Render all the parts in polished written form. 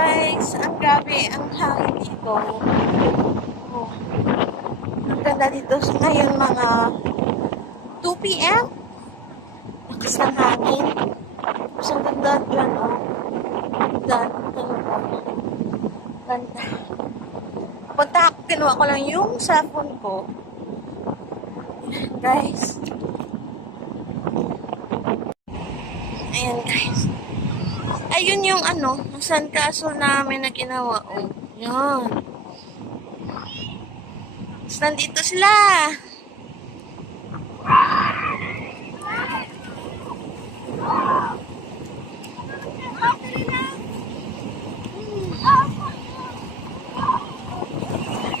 guys, ang grabe ang hangin dito. Oh. Ang ganda dito ngayon mga 2 PM. Lakas ng hangin. Tapos ang ganda dyan, oh. Ganda. Punta ako, kinuha ko lang yung cellphone ko. Guys. Ayan guys. Ayun yung sandcastle namin na ginawa. Oh, yan. Tapos nandito sila.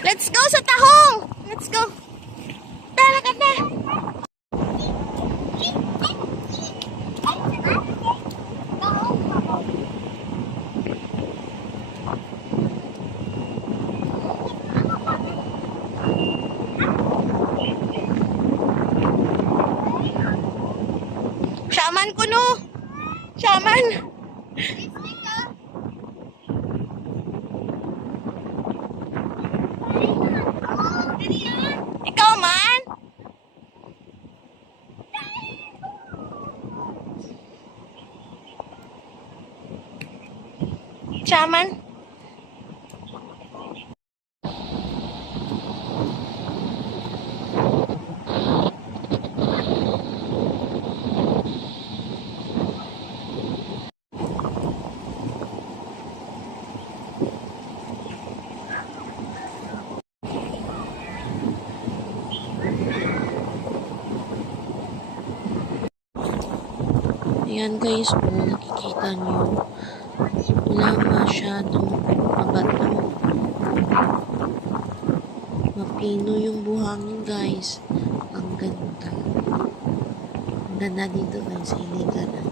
Let's go sa tahong! Let's go! Tara ka na! Shaman kuno! Shaman! Ikaw man? Shaman? Ayan guys, kung nakikita nyo, wala masyadong mabato. Mapino yung buhangin guys. Ang ganda. Ang ganda dito guys sa Hinigaran.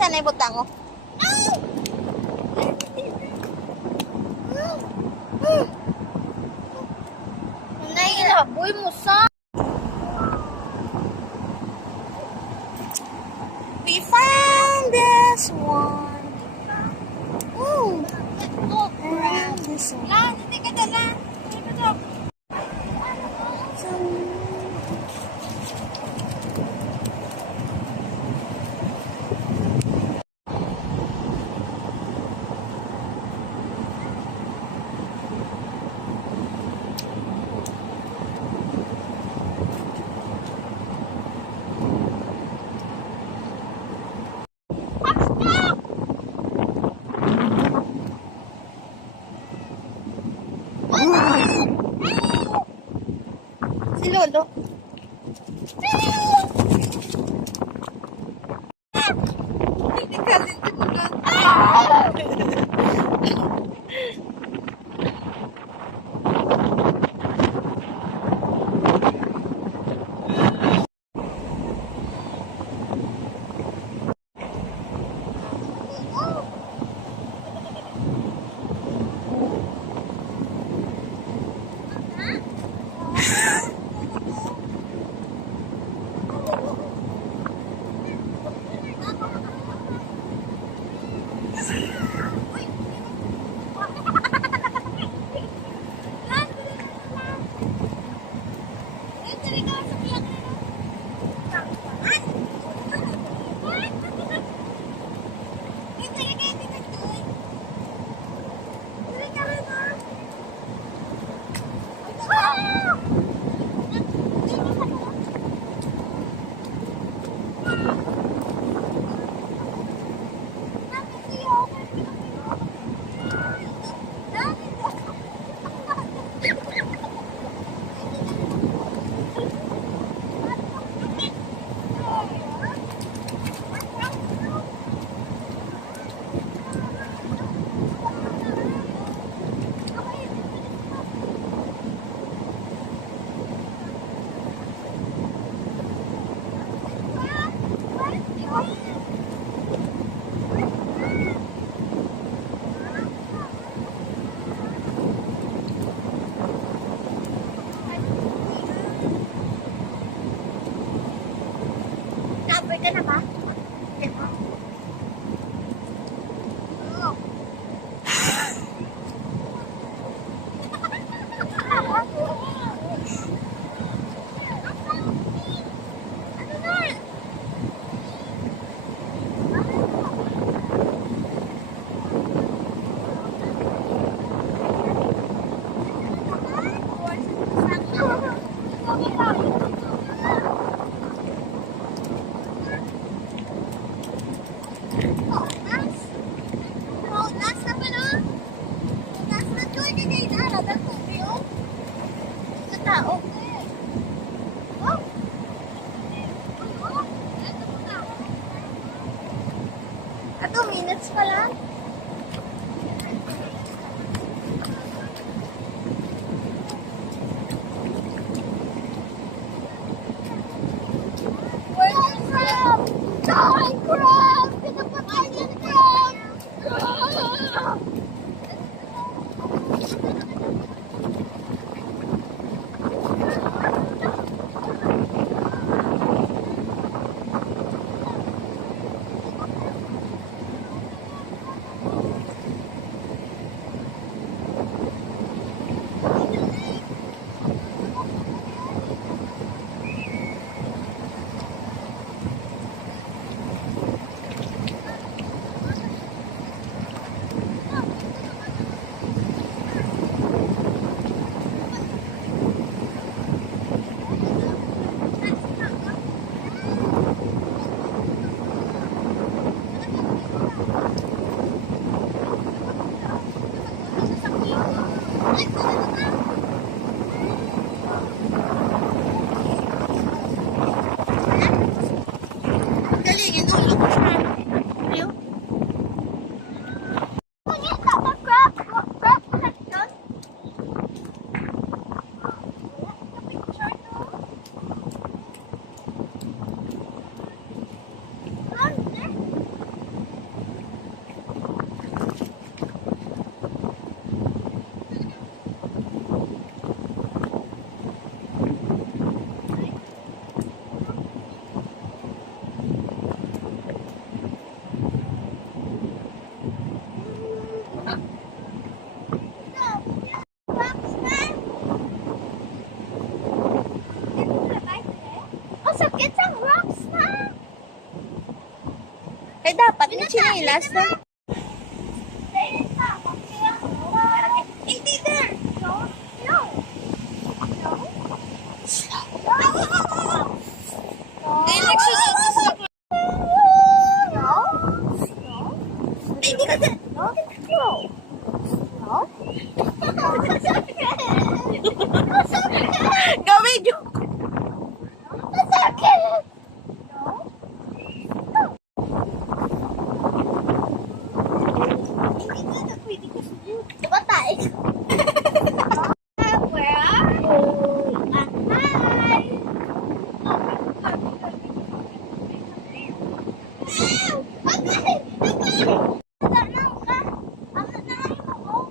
Sana ibutang ko. Nailaboy mo sa. We found this one. Ooh. And this one. Lang, hindi ka dala. Si Lolo. Hindi ka din si Lolo. Yan na ba? Yan na. Ah, 2 minutes pa lang. Where's the crab? Giant crab! Pinapakain yung crab! Galing, inulog ko siya. Ayun. Sakit ang rocks na. Eh, dapat may chinilas na. Hindi there. No. No. No. No. Hindi ka there. No. No. No. Gawin yung sakit! No? No! Hindi ka na pwede ka siya. Diba tayo? Where are you? Hi! Okay! Okay! Tanong ka! Ang nanahin mo.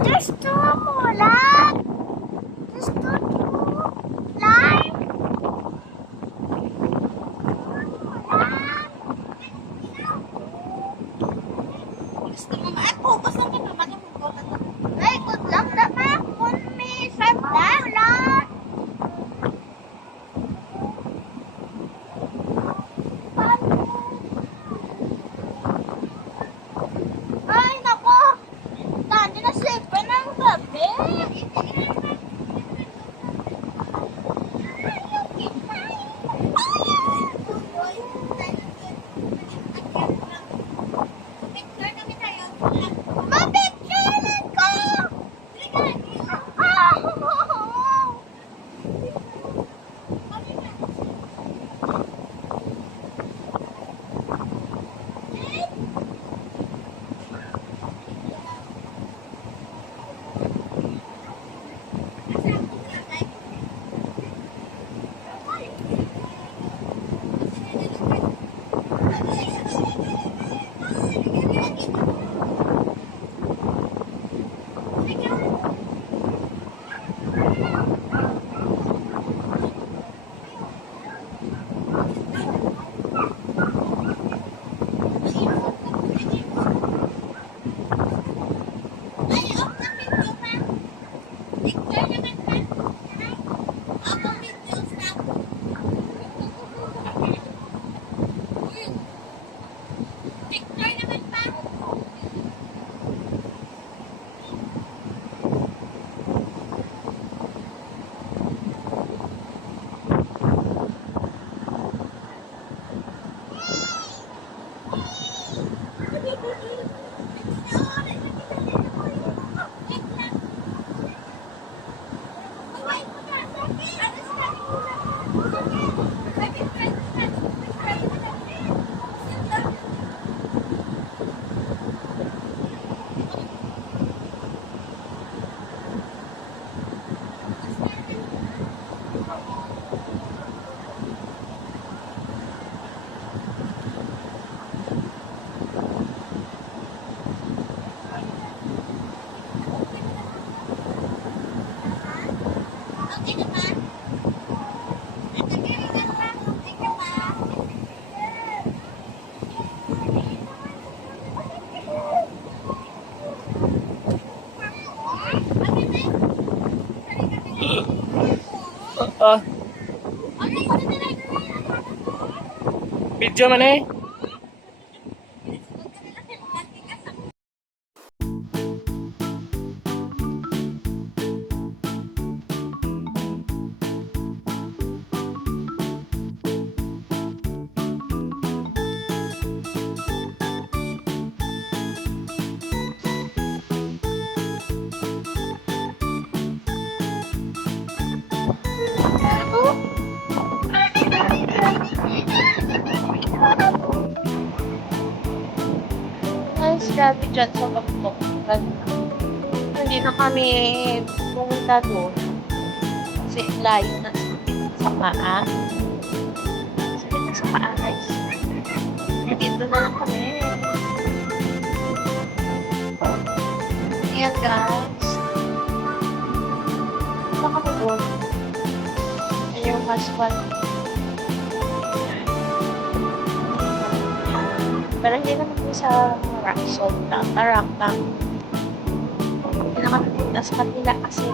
There's two mulan. There's two lime. Gusto mo ba? Ay, focus lang ka naman yung magbukat na. Ay, good luck naman. Kung may sharp na mulan. Ay, nako. Dami na slipper ng gabi. Mapicturean ko! Video man eh. Guys, grabe dyan sa Kapitokkan. Hindi na kami pumunta doon. Kasi layo na sa paa. Sakit na sa paa, guys. Dito na lang kami. Ayan, guys. Saan kami doon? Ayan yung husband. Pero hindi naman po sa Rockson lang, Tarakang. Hindi na kami punta sa kanila kasi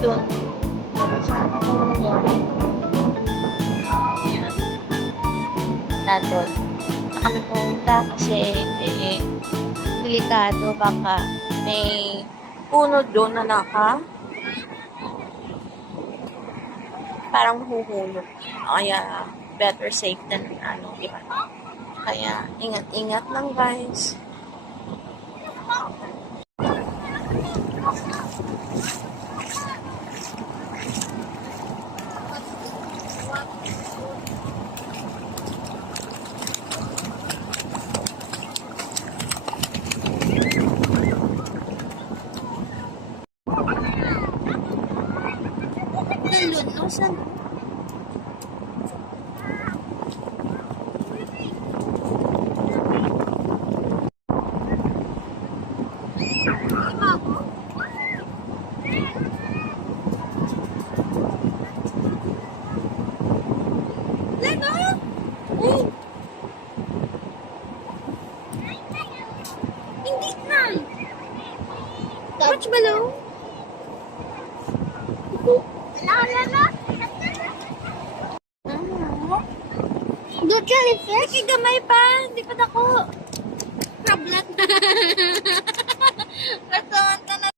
doon. Sa kanila. Ayan. Doon. Na kami punta kasi delikado baka may puno doon na parang huhulog. Kaya better safe than di ba? Kaya, ingat-ingat lang, guys. Saan? Hindi na. Touch below. Wala. Good jellyfish? Gamay pa. Hindi pa ako. Problem. Katawan ka na.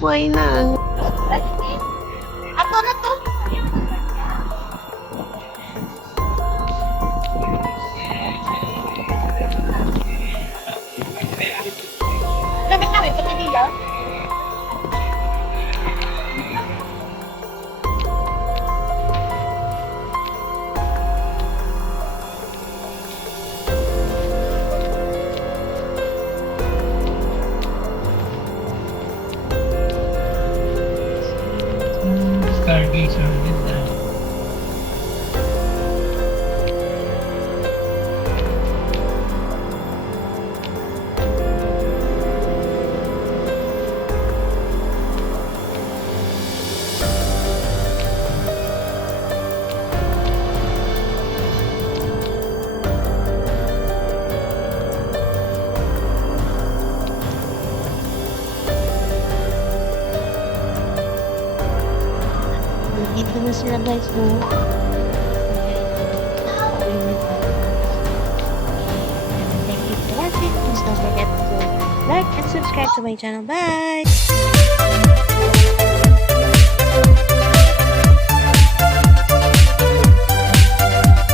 Why na? Ato na to. Lamig na, may pagkadila. Stargazer din na. Dito na sila guys, oh. Thank you for watching. Please don't forget to like and subscribe to my channel. Bye!